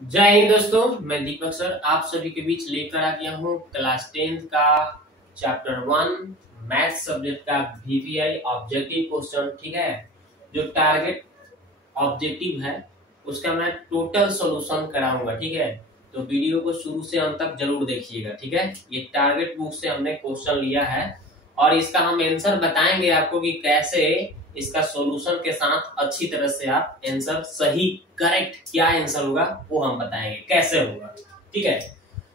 जय हिंद दोस्तों, मैं दीपक सर आप सभी के बीच लेकर आ गया हूँ क्लास 10th का चैप्टर 1 मैथ्स सब्जेक्ट का वीवीआई ऑब्जेक्टिव क्वेश्चन। ठीक है, जो टारगेट ऑब्जेक्टिव है उसका मैं टोटल सॉल्यूशन कराऊंगा। ठीक है, तो वीडियो को शुरू से अंत तक जरूर देखिएगा। ठीक है, ये टारगेट बुक से हमने क्वेश्चन लिया है और इसका हम आंसर बताएंगे आपको कि कैसे इसका सॉल्यूशन के साथ अच्छी तरह से आप आंसर सही करेक्ट क्या आंसर होगा वो हम बताएंगे कैसे होगा। ठीक है,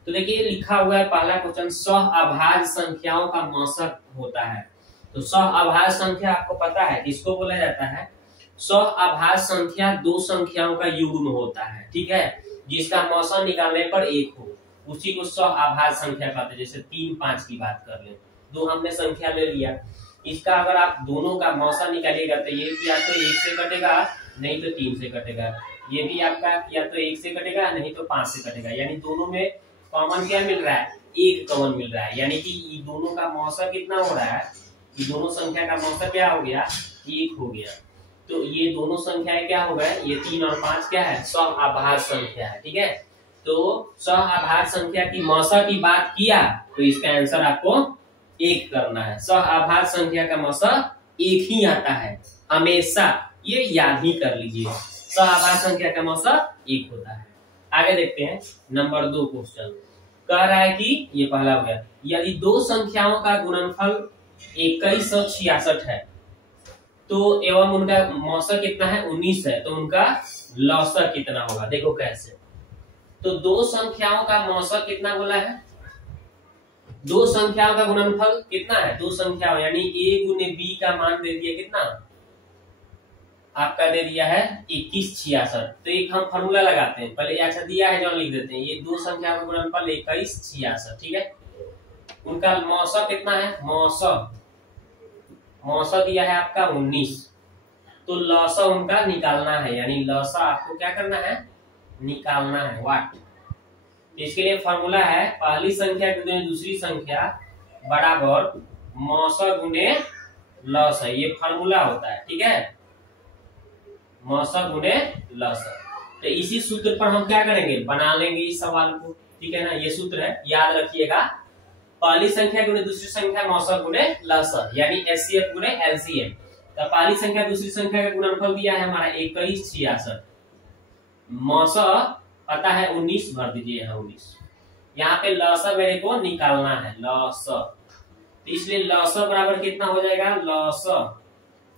तो देखिए लिखा हुआ है पहला क्वेश्चन, सहअभाज्य संख्याओं का मौसक होता है। तो सहअभाज्य संख्या आपको पता है किसको बोला जाता है? सहअभाज्य संख्या दो संख्याओं का युग्म होता है। ठीक है, जिसका मौसम निकालने पर एक हो उसी को सहअभाज्य संख्या कहते हैं। जैसे 3, 5 की बात कर ले, दो हमने संख्या ले लिया, इसका अगर आप दोनों का मौसम निकालिएगा तो ये या तो 1 से कटेगा नहीं तो 3 से कटेगा, ये भी आपका या तो 1 से कटेगा नहीं तो 5 से कटेगा। यानी दोनों में कॉमन क्या मिल रहा है? एक कॉमन मिल रहा है। यानी कि दोनों का मौसम कितना हो रहा है? ये दोनों संख्या का मौसम क्या हो गया? 1 हो गया। तो ये दोनों संख्याएं क्या हो गए? ये 3 और 5 क्या है? सहअभाज्य संख्या है। ठीक है, तो सहअभाज्य संख्या की मौसम की बात किया तो इसका आंसर आपको एक करना है। सहअभाज्य संख्या का मौसम एक ही आता है हमेशा, ये याद ही कर लीजिए। सहअभाज्य संख्या का मौसम एक होता है। आगे देखते हैं नंबर 2 क्वेश्चन। कह रहा है कि ये पहला हो गया, यदि दो संख्याओं का गुणनफल 2166 है तो एवं उनका मौसम कितना है? 19 है, तो उनका लौसक कितना होगा? देखो कैसे। तो दो संख्याओं का मौसम कितना बोला है? दो संख्याओं का गुणनफल कितना है? दो संख्याओं यानी a गुने b का मान दे दिया कितना? आपका दे दिया है 2166। तो एक हम फॉर्मूला लगाते हैं पहले, अच्छा दिया है जो लिख देते हैं, ये दो संख्याओं का गुणनफल 2166। ठीक है, उनका मौसम कितना है? मौसम दिया है आपका 19, तो लौसा उनका निकालना है। यानी लौसा आपको क्या करना है? निकालना है। व्हाट? इसके लिए फॉर्मूला है पहली संख्या गुने दूसरी संख्या बराबर मौसम गुने लौसा, ये फॉर्मूला होता है। ठीक है, मौसम गुने लौसा। तो इसी सूत्र पर हम क्या करेंगे? बना लेंगे इस सवाल को। ठीक है ना, ये सूत्र है, याद रखिएगा। पहली संख्या गुने दूसरी संख्या मौसम गुने लौसा, यानी एचसीएफ गुने एलसीएम। तो पहली संख्या दूसरी संख्या का गुणनफल दिया है हमारा 2166, मौसम पता है 19, भर दीजिए यहाँ 19। यहाँ पे लौसा मेरे को निकालना है, लौसा। तो इसलिए लौसा बराबर कितना हो जाएगा? लौसा,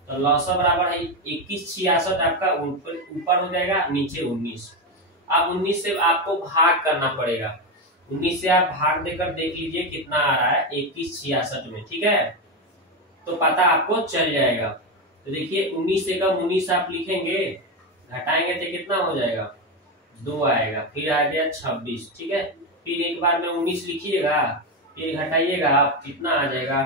तो लौसा बराबर है 2166 आपका ऊपर हो जाएगा, नीचे 19। अब 19 से आपको भाग करना पड़ेगा, 19 से आप भाग देकर देख लीजिए कितना आ रहा है 2166 में। ठीक है, तो पता आपको चल जाएगा। तो देखिए 19 से कम 19 आप लिखेंगे, घटाएंगे तो कितना हो जाएगा? 2 आएगा, फिर आ गया 26। ठीक है, फिर एक बार में 19 लिखिएगा, फिर घटाइएगा, आप कितना आ जाएगा?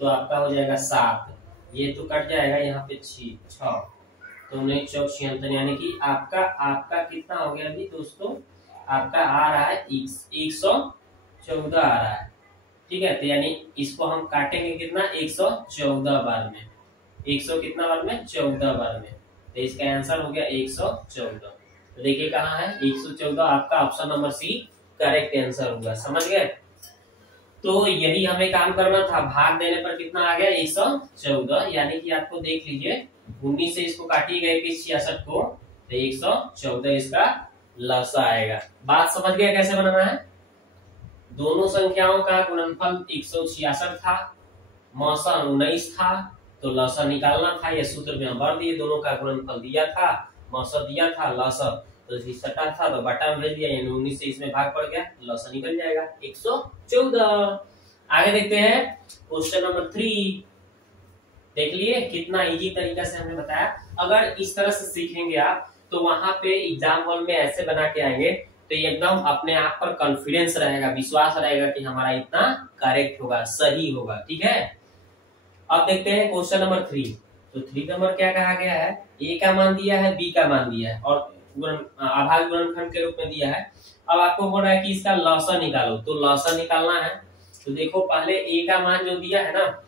तो आपका हो जाएगा 7, ये तो कट जाएगा यहाँ पे 6, तो 9 चौक 76, यानी कि आपका कितना हो गया अभी दोस्तों? आपका आ रहा है 114 आ रहा है। ठीक है, तो यानी इसको हम काटेंगे कितना? 114 बार में, 100 कितना बार में? 14 बार में, तो इसका आंसर हो गया 114। तो देखिए कहाँ है 114, आपका option number C correct answer होगा। समझ गए? तो यही हमें काम करना था। भाग देने पर कितना आ गया? 114, यानी कि आपको देख लीजिए 19 से इसको काटिएगा 2166 को, तो 114 इसका लौसा आएगा। बात समझ गया कैसे बनाना है? दोनों संख्याओं का गुणनफल 166 था, मौसम 19 था, तो लौसा निकालना था। यह सूत्र में हम भर दिए, दोनों का गुणनफल दिया था, मौसम दिया था, लौसा तो सटा था तो बटा में भेज दिया, यानी 19 से इसमें भाग पड़ गया, लौसा निकल जाएगा 114। आगे देखते हैं क्वेश्चन नंबर 3। देख लिए कितना इजी तरीका से हमने बताया। अगर इस तरह से सीखेंगे आप तो वहां पे एग्जाम हॉल में ऐसे बना के आएंगे तो एकदम अपने आप पर कॉन्फिडेंस रहेगा, विश्वास रहेगा कि हमारा इतना करेक्ट होगा, सही होगा। ठीक है, अब देखते हैं क्वेश्चन नंबर 3। तो 3 नंबर क्या कहा गया है? ए का मान दिया है, बी का मान दिया है और अभाज्य गुणनखंड के रूप में दिया है। अब आपको बोल रहा है कि इसका लौसा निकालो, तो लौसा निकालना है। तो देखो पहले ए का मान जो दिया है ना,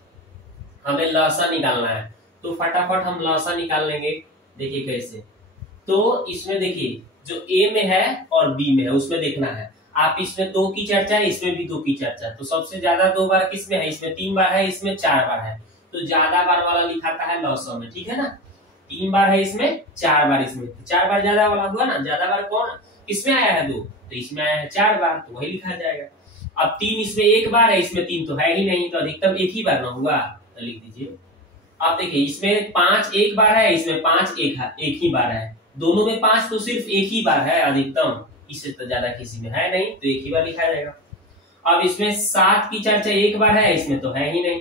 हमें लौसा निकालना है, तो फटाफट हम लौसा निकाल लेंगे। देखिए कैसे, तो इसमें देखिए जो ए में है और बी में है उसमें देखना है। आप इसमें 2 की चर्चा है, इसमें भी 2 की चर्चा है, तो सबसे ज्यादा 2 बार किसमें है, इसमें 3 बार है, इसमें 4 बार है, तो ज्यादा बार वाला लिखाता है लॉसो में, ठीक है ना। 3 बार है इसमें, 4 बार इसमें, तो 4 बार ज्यादा वाला हुआ ना। ज्यादा बार कौन इसमें आया है 2, तो इसमें आया है 4 बार, तो वही लिखा जाएगा। अब 3 इसमें 1 बार है, इसमें 3 तो है ही नहीं, तो अधिकतम 1 ही बार ना हुआ, तो लिख दीजिए। अब देखिए इसमें 5 1 बार है, इसमें 5 1 ही बार है, दोनों में 5 तो सिर्फ 1 ही बार है अधिकतम, इससे तो ज्यादा किसी में है नहीं, तो 1 ही बार लिखा जाएगा। अब इसमें 7 की चर्चा 1 बार है, इसमें तो है ही नहीं,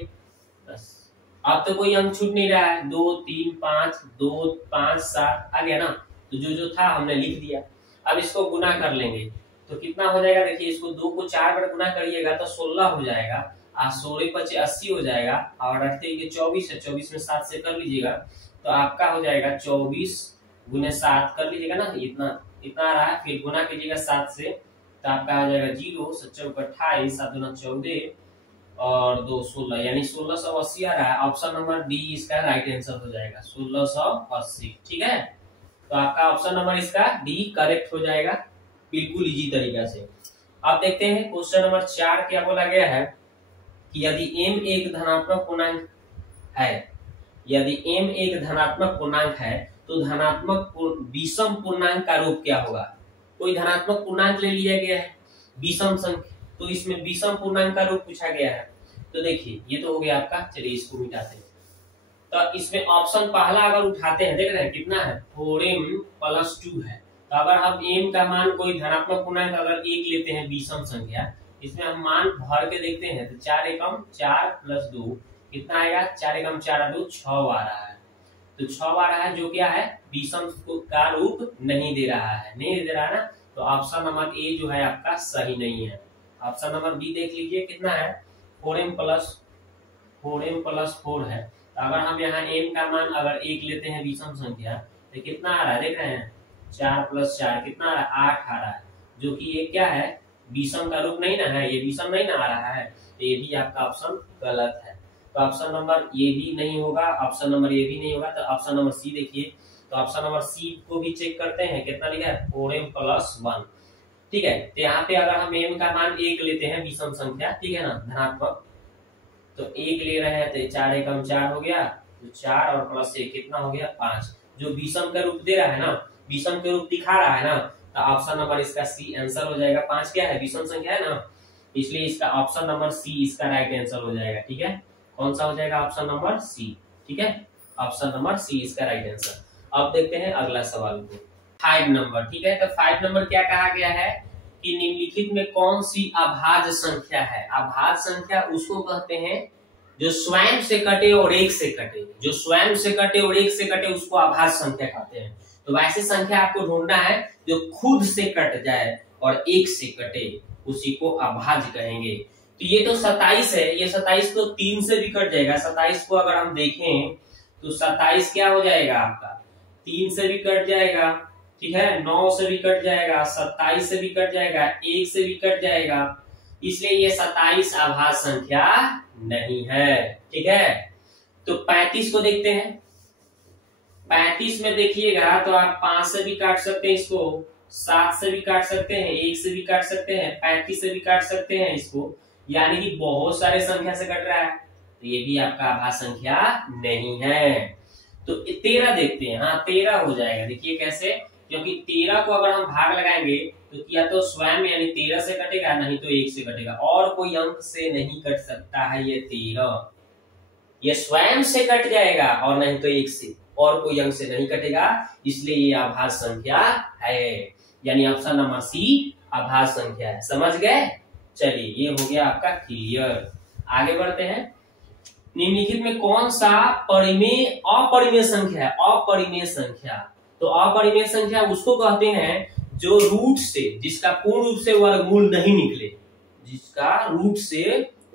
बस अब तो कोई अंक छूट नहीं रहा है, 2 3 5 2 5 7 आ गया ना, तो जो था हमने लिख दिया। अब इसको गुना कर लेंगे तो कितना हो जाएगा, देखिए इसको 2 को 4 बार गुना करिएगा तो 16 हो जाएगा, 16 × 80 हो जाएगा, और 8 के 24 है, 24 में 7 से कर लीजिएगा तो आपका हो जाएगा 24 × 7 कर लीजिएगा ना, इतना आ रहा है, फिर गुना कीजिएगा 7 से तो आपका आ जाएगा 0 7 × 28 7 × 14 और 2 16, यानी 1680 आ रहा है। ऑप्शन नंबर डी इसका राइट आंसर हो जाएगा 1680, ठीक है। तो आपका ऑप्शन नंबर इसका डी करेक्ट हो जाएगा, बिल्कुल इजी तरीका से। अब देखते हैं क्वेश्चन नंबर 4 क्या बोला गया है कि यदि m एक धनात्मक पूर्णांक है, यदि m एक धनात्मक पूर्णांक है तो धनात्मक विषम पूर्णांक का रूप क्या होगा। कोई धनात्मक पूर्णांक ले लिया गया है विषम संख्या, तो इसमें विषम पूर्णांक का रूप पूछा गया है। तो देखिए ये तो हो गया आपका, चलिए इसको मिटाते हैं। तो इसमें ऑप्शन पहला अगर उठाते हैं, देख रहे हैं कितना है 4m+2 है, तो अगर हम m का मान कोई धनात्मक पूर्णांक अगर 1 लेते हैं विषम संख्या, इसमें हम मान भर के देखते हैं तो 4 एकम 4 + 2 कितना आएगा, 4 एकम 4 2 6 आ रहा है, तो 6 आ रहा है, जो क्या है विषम का रूप नहीं दे रहा है, नहीं दे रहा है ना, तो ऑप्शन नंबर ए जो है आपका सही नहीं है। ऑप्शन नंबर बी देख लीजिए कितना है 4m+4 है, तो अगर हम यहाँ m का मान अगर 1 लेते हैं विषम संख्या तो कितना आ रहा है, देख रहे हैं 4 + 4 कितना आ रहा है 8 आ रहा है, जो कि ये क्या है विषम का रूप नहीं ना है, ये विषम नहीं ना आ रहा है, तो ये भी आपका ऑप्शन गलत है। तो ऑप्शन नंबर ये भी नहीं होगा, ऑप्शन नंबर ये भी नहीं होगा, तो ऑप्शन नंबर सी देखिए। तो ऑप्शन नंबर सी को भी चेक करते हैं, कितना लिखा है 4m+1, ठीक है। तो यहाँ पे अगर हम m का मान 1 लेते हैं विषम संख्या, ठीक है ना धनात्मक, तो 1 ले रहे हैं तो 4 एकम 4 हो गया, तो 4 और +1 कितना हो गया 5, जो विषम का रूप दे रहा है ना, विषम के रूप दिखा रहा है ना, तो ऑप्शन नंबर इसका सी आंसर हो जाएगा। 5 क्या है विषम संख्या है ना, इसलिए इसका ऑप्शन नंबर सी इसका राइट आंसर हो जाएगा, ठीक है। कौन सा हो जाएगा ऑप्शन नंबर सी, ठीक है, ऑप्शन नंबर सी इसका राइट आंसर। अब देखते हैं अगला सवाल को, 5 नंबर, ठीक है। तो 5 नंबर क्या कहा गया है कि निम्नलिखित में कौन सी अभाज्य संख्या है। अभाज्य संख्या उसको कहते हैं जो स्वयं से कटे और 1 से कटे, जो स्वयं से कटे और 1 से कटे उसको अभाज्य संख्या कहते हैं। तो वैसे संख्या आपको ढूंढना है जो खुद से कट जाए और 1 से कटे, उसी को अभाज्य कहेंगे। तो ये तो 27 है, ये 27 तो 3 से भी कट जाएगा। 27 को अगर हम देखें तो 27 क्या हो जाएगा आपका 3 से भी कट जाएगा, ठीक है, 9 से भी कट जाएगा, 27 से भी कट जाएगा, 1 से भी कट जाएगा, इसलिए ये 27 अभाज्य संख्या नहीं है, ठीक है। तो 35 को देखते हैं। 35 में देखिएगा तो आप 5 से भी काट सकते हैं इसको, 7 से भी काट सकते हैं, 1 से भी काट सकते हैं, 35 से भी काट सकते हैं इसको, यानी कि बहुत सारे संख्या से कट रहा है, तो ये भी आपका अभाज्य संख्या नहीं है। तो 13 देखते हैं, हाँ 13 हो जाएगा। देखिए कैसे, क्योंकि 13 को अगर हम भाग लगाएंगे तो या तो स्वयं यानी 13 से कटेगा, नहीं तो 1 से कटेगा, और कोई अंक से नहीं कट सकता है ये 13, ये स्वयं से कट जाएगा और नहीं तो 1 से, और कोई अंक से नहीं कटेगा, इसलिए ये अभाज्य संख्या है, यानी ऑप्शन नंबर सी अभाज्य संख्या है। समझ गए, चलिए ये हो गया आपका क्लियर। आगे बढ़ते हैं। निम्नलिखित में कौन सा अपरिमेय संख्या है। अपरिमेय संख्या, तो अपरिमेय संख्या उसको कहते हैं जो रूट से, जिसका पूर्ण रूप से वर्गमूल नहीं निकले, जिसका रूट से,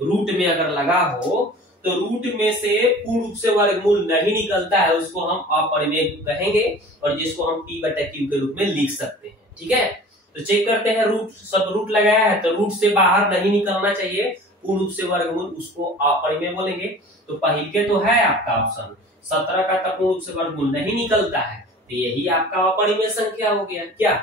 रूट में अगर लगा हो तो रूट में से पूर्ण रूप से वर्गमूल नहीं निकलता है, उसको हम अपरिमेय कहेंगे, और जिसको हम p/q के रूप में लिख सकते हैं, ठीक है। तो चेक करते हैं, रूट सब रूट लगाया है तो रूट से बाहर नहीं निकलना चाहिए पूर्ण रूप से वर्गमूल, उसको अपरिमेय बोलेंगे। तो पहले के तो है आपका ऑप्शन 17 का पूर्ण रूप से वर्गमूल नहीं निकलता है, तो यही आपका अपरिमेय संख्या हो गया क्या।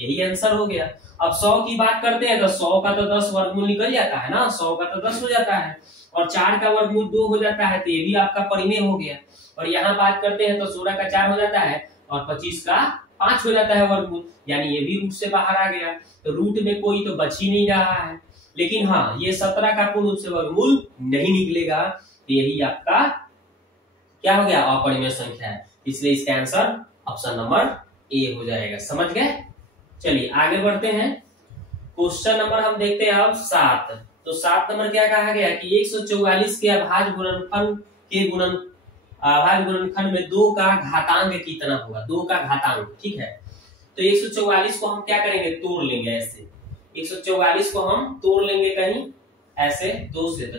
यही आंसर हो गया। अब 100 की बात करते हैं तो 100 का तो 10 वर्गमूल निकल जाता है ना, 100 का तो 10 हो जाता है और 4 का वर्गमूल 2 हो जाता है, तो ये भी आपका परिमेय हो गया। और यहाँ बात करते हैं तो 16 का 4 हो जाता है और 25 का 5 हो जाता है वर्गमूल, यानी ये भी रूट से बाहर आ गया। तो रूट में कोई तो बच ही नहीं रहा है, लेकिन हाँ ये 17 का पूर्ण रूप से वर्गमूल नहीं निकलेगा, तो यही आपका क्या हो गया, अपरिमेय संख्या है। इसलिए इसका आंसर ऑप्शन नंबर ए हो जाएगा। समझ गए? चलिए आगे बढ़ते हैं। क्वेश्चन नंबर हम देखते हैं अब 7। तो 7 नंबर क्या कहा गया कि 144 के अभाज्य गुणनखंड में 2 का घातांक कितना होगा, 2 का घातांक। ठीक है, तो 144 को हम क्या करेंगे, तोड़ लेंगे ऐसे। 144 को हम तोड़ लेंगे कहीं ऐसे, 2 से तो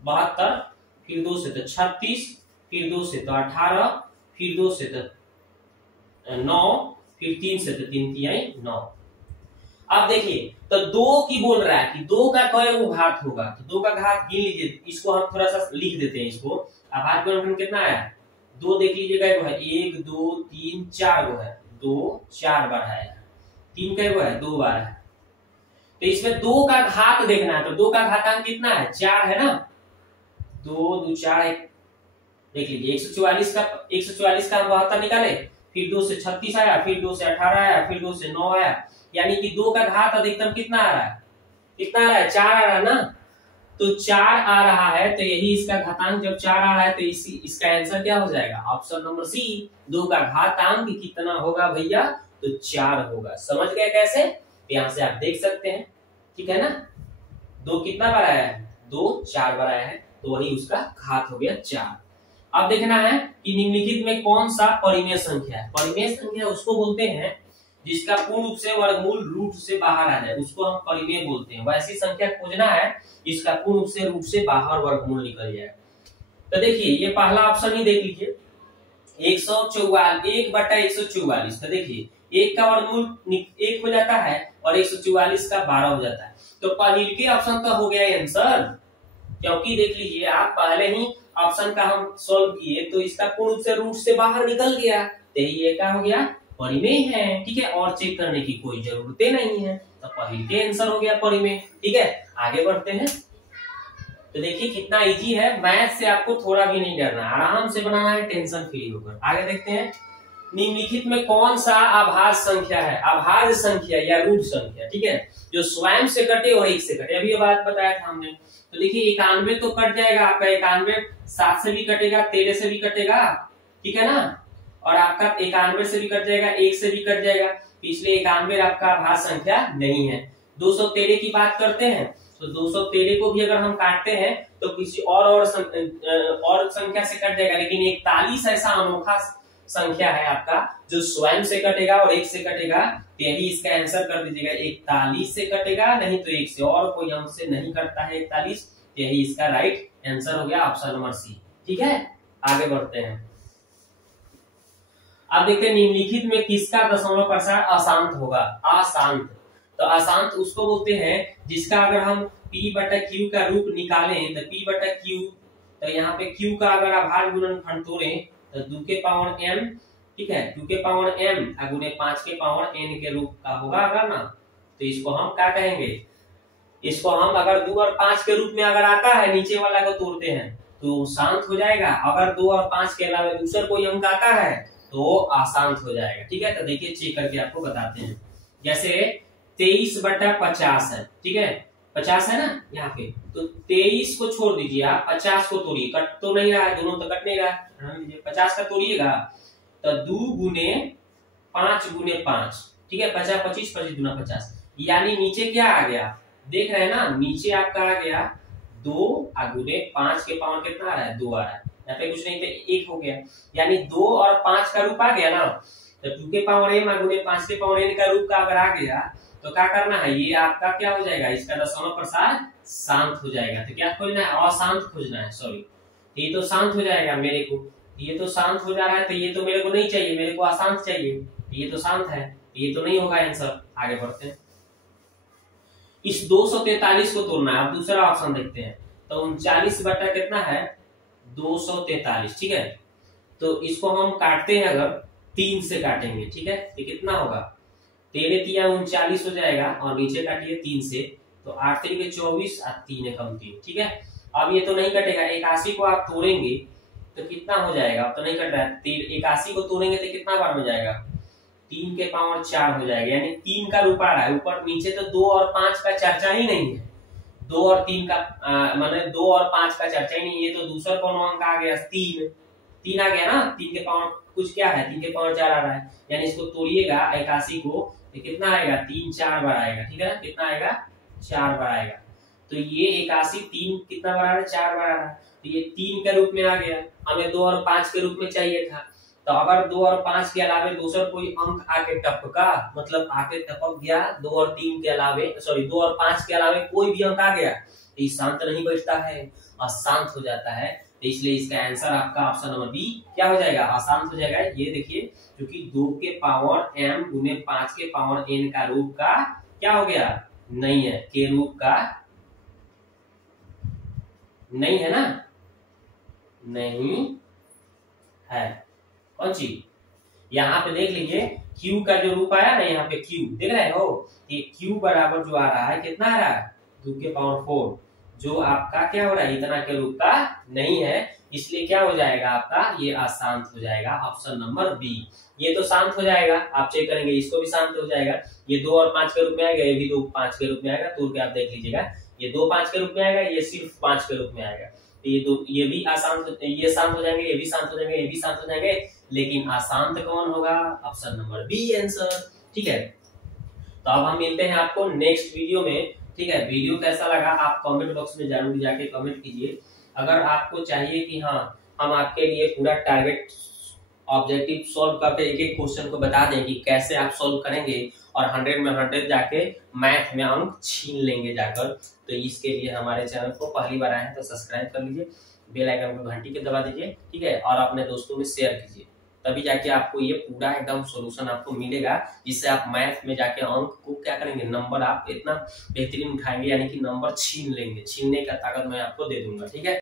72, फिर 2 से तो 36, फिर 2 से तो 18, फिर 2 से तो 9, फिर 3 से तो 3 तिहाई 9। अब देखिए तो 2 की बोल रहा है कि 2 का कई वो घात होगा, तो 2 का घात गिन लीजिए। इसको हम थोड़ा सा लिख देते हैं इसको। अभाज्य गुणनखंड कितना आया, 2 देख लीजिएगा, 1 2 3 4 गो है, 2 4 बार है, 3 का है 2 बार है। तो इसमें 2 का घात देखना है, तो 2 का घातांक कितना है, 4 है ना, 2 2 4 देख लीजिए। 144 का हम 72 निकाले, फिर 2 से 36 आया, फिर 2 से 18 आया, फिर 2 से 9 आया, यानी कि 2 का घात अधिकतम कितना आ रहा है, कितना आ रहा है, 4 आ रहा है ना। तो 4 आ रहा है, तो यही इसका घातांक जब 4 आ रहा है तो इसका आंसर क्या हो जाएगा, ऑप्शन नंबर सी। 2 का घातांक कितना होगा भैया, तो 4 होगा। समझ गए कैसे? यहाँ से आप देख सकते हैं, ठीक है ना। 2 कितना बार आया है, 2 4 बार आया है, तो वही उसका घात हो गया 4। अब देखना है कि निम्नलिखित में कौन सा परिमेय संख्या है। परिमेय संख्या उसको बोलते हैं जिसका पूर्ण रूप से वर्गमूल रूट से बाहर आ जाए, उसको हम परिमेय बोलते हैं। वैसी संख्या खोजना है जिसका पूर्ण रूप से रूट से बाहर वर्गमूल निकल जाए। तो देखिए ये पहला ऑप्शन ही देख लीजिए, 1/144। तो देखिए 1 का वर्गमूल 1 हो जाता है और 144 का 12 हो जाता है। तो पहले के ऑप्शन का हो गया आंसर, क्योंकि देख लीजिए आप पहले ही ऑप्शन का हम सॉल्व किए तो इसका पूर्ण रूप से रूट से बाहर निकल गया, तो ये क्या हो गया, परिमेय है। ठीक है, और चेक करने की कोई जरूरत नहीं है, तो पहले के आंसर हो गया परिमेय। ठीक है, आगे बढ़ते हैं। तो देखिए कितना इजी है, मैथ से आपको थोड़ा भी नहीं डरना, आराम से बनाना है, टेंशन फ्री होकर। आगे देखते हैं, निम्नलिखित में कौन सा अभाज्य संख्या है, अभाज्य संख्या या रूट संख्या, ठीक है, जो स्वयं से कटे और 1 से कटे। अभी ये बात बताया था हमने। तो देखिए 91 तो कट जाएगा आपका, 91 7 से भी कटेगा, 13 से भी कटेगा, ठीक है ना, और आपका 91 से भी कट जाएगा, 1 से भी कट जाएगा, इसलिए 91 आपका अभाज्य संख्या नहीं है। 213 की बात करते हैं तो 213 को भी अगर हम काटते हैं तो किसी और संख्या से कट जाएगा, लेकिन 41 ऐसा अनोखा संख्या है आपका जो स्वयं से कटेगा और 1 से कटेगा, यही इसका आंसर कर दीजिएगा। 41 से कटेगा, नहीं तो 1 से, और कोई अंक से नहीं कटता है 41, यही इसका राइट आंसर हो गया, ऑप्शन नंबर सी। ठीक है, आगे बढ़ते हैं। अब देखते हैं निम्नलिखित में किसका दशमलव प्रसार अशांत होगा। अशांत, तो अशांत उसको बोलते हैं जिसका अगर हम p/q का रूप निकालें तो p/q, तो यहाँ पे q का अगर अभाज्य गुणनखंड तोड़ें तो 2 के पावर m, ठीक है, 2 के पावर m गुणे 5 के पावर n के रूप का होगा अगर ना, तो इसको हम क्या कहेंगे, इसको हम अगर 2 और 5 के रूप में अगर आता है, नीचे वाला को तोड़ते हैं तो शांत हो जाएगा। अगर 2 और 5 के अलावा दूसरा कोई अंक आता है तो अशांत हो जाएगा। ठीक है, तो देखिए चेक करके आपको बताते हैं। जैसे 23/50 है, ठीक है, 50 है ना यहाँ पे, तो 23 को छोड़ दीजिए आप, 50 को तोड़िए, कट तो नहीं रहा है, दोनों तो कट नहीं रहा है, 50 का तोड़िएगा तो 2 गुने 5 गुने 5, ठीक है, 50 25 25 गुना 50, यानी नीचे क्या आ गया, देख रहे हैं ना, नीचे आपका आ गया 2 गुने 5 के पावर कितना आ रहा है, 2 आ रहा है, यहाँ पे कुछ नहीं तो 1 हो गया, यानी 2 और 5 का रूप आ गया ना, तो 2 के पावर m गुने 5 के पावर n का रूप का अगर आ गया तो क्या करना है, ये आपका क्या हो जाएगा, इसका दशमलव प्रसार शांत हो जाएगा। तो क्या खोजना है, अशांत खोजना है, सॉरी, ये तो शांत हो जाएगा मेरे को, ये तो शांत हो जा रहा है, तो ये तो मेरे को नहीं चाहिए, मेरे को अशांत चाहिए, ये तो शांत है, ये तो नहीं होगा आंसर। आगे बढ़ते हैं, इस 243 को तोड़ना है। अब दूसरा ऑप्शन देखते हैं, तो 39 बटा कितना है, 243, ठीक है, तो इसको हम काटते हैं, अगर 3 से काटेंगे, ठीक है, ये कितना होगा, 13 तिया 39 हो जाएगा और नीचे काटिए 3 से, तो 8 3 24 और 3 एकम 3। ठीक है, अब ये तो नहीं कटेगा, 81 को आप तोड़ेंगे तो कितना हो जाएगा, अब तो नहीं कट रहा है, 81 को तोड़ेंगे तो कितना बार हो जाएगा, 3 के पावर 4 हो जाएगा, यानी 3 का रूप आ रहा है ऊपर। नीचे तो 2 और 5 का चर्चा ही नहीं है, 2 और 3 का मतलब 2 और 5 का चर्चा ही नहीं है, तो दूसरा कौन अंक आ गया, 3 आ गया ना, 3 के पावर कुछ क्या है, 3 के पावर 4 आ रहा है, यानी इसको तोड़िएगा 81 को तो कितना आएगा, 3 4 बार आएगा। ठीक है ना, कितना आएगा, 4 बार आएगा। तो ये 81 3 कितना बार आ रहा है, 4 बार आ रहा है, तो ये 3 के रूप में आ गया। हमें 2 और 5 के रूप में चाहिए था, तो अगर 2 और 5 के अलावे दूसरा कोई अंक आके टपका, मतलब आके टपक गया 2 और 3 के अलावे, सॉरी 2 और 5 के अलावे कोई भी अंक आ गया, तो ये शांत नहीं बैठता है, अशांत हो जाता है। तो इसलिए इसका आंसर आपका ऑप्शन नंबर बी क्या हो जाएगा, अशांत हो जाएगा। ये देखिए, क्योंकि 2 के पावर m गुने 5 के पावर n का रूप का क्या हो गया, नहीं है, के रूप का नहीं है ना, नहीं है। कौन चीज, यहाँ पे देख लीजिए q का जो रूप आया ना, यहाँ पे q देख रहे हो, ये q बराबर जो आ रहा है कितना आ रहा है, 2 के पावर 4, जो आपका क्या हो रहा है, इतना के रूप का नहीं है, इसलिए क्या हो जाएगा आपका, ये अशांत हो जाएगा, ऑप्शन नंबर बी। ये तो शांत हो जाएगा, आप चेक करेंगे इसको भी शांत हो जाएगा, ये 2 और 5 के रूप में आएगा, ये भी 2 5 के रूप में आएगा, तोड़ के आप देख लीजिएगा, ये 2 5 के रूप में आएगा, ये सिर्फ 5 के रूप में आएगा, तो ये भी अशांत, ये शांत हो जाएंगे, ये भी शांत हो जाएंगे, ये भी शांत हो जाएंगे, लेकिन अशांत कौन होगा, ऑप्शन नंबर बी आंसर। ठीक है, तो अब हम मिलते हैं आपको नेक्स्ट वीडियो में। ठीक है, वीडियो कैसा लगा आप कमेंट बॉक्स में जरूर जाके कमेंट कीजिए। अगर आपको चाहिए कि हाँ हम आपके लिए पूरा टारगेट ऑब्जेक्टिव सॉल्व करके एक एक क्वेश्चन को बता दें कि कैसे आप सॉल्व करेंगे और 100 में 100 जाके मैथ में अंक छीन लेंगे जाकर, तो इसके लिए हमारे चैनल को पहली बार आए हैं तो सब्सक्राइब कर लीजिए, बेल आइकन को घंटी के दबा दीजिए। ठीक है, और अपने दोस्तों में शेयर कीजिए, तभी जाके आपको ये पूरा एकदम सॉल्यूशन आपको मिलेगा, जिससे आप मैथ में जाके अंक को क्या करेंगे, नंबर आप इतना बेहतरीन उठाएंगे, यानी कि नंबर छीन लेंगे, छीनने का ताकत मैं आपको दे दूंगा। ठीक है।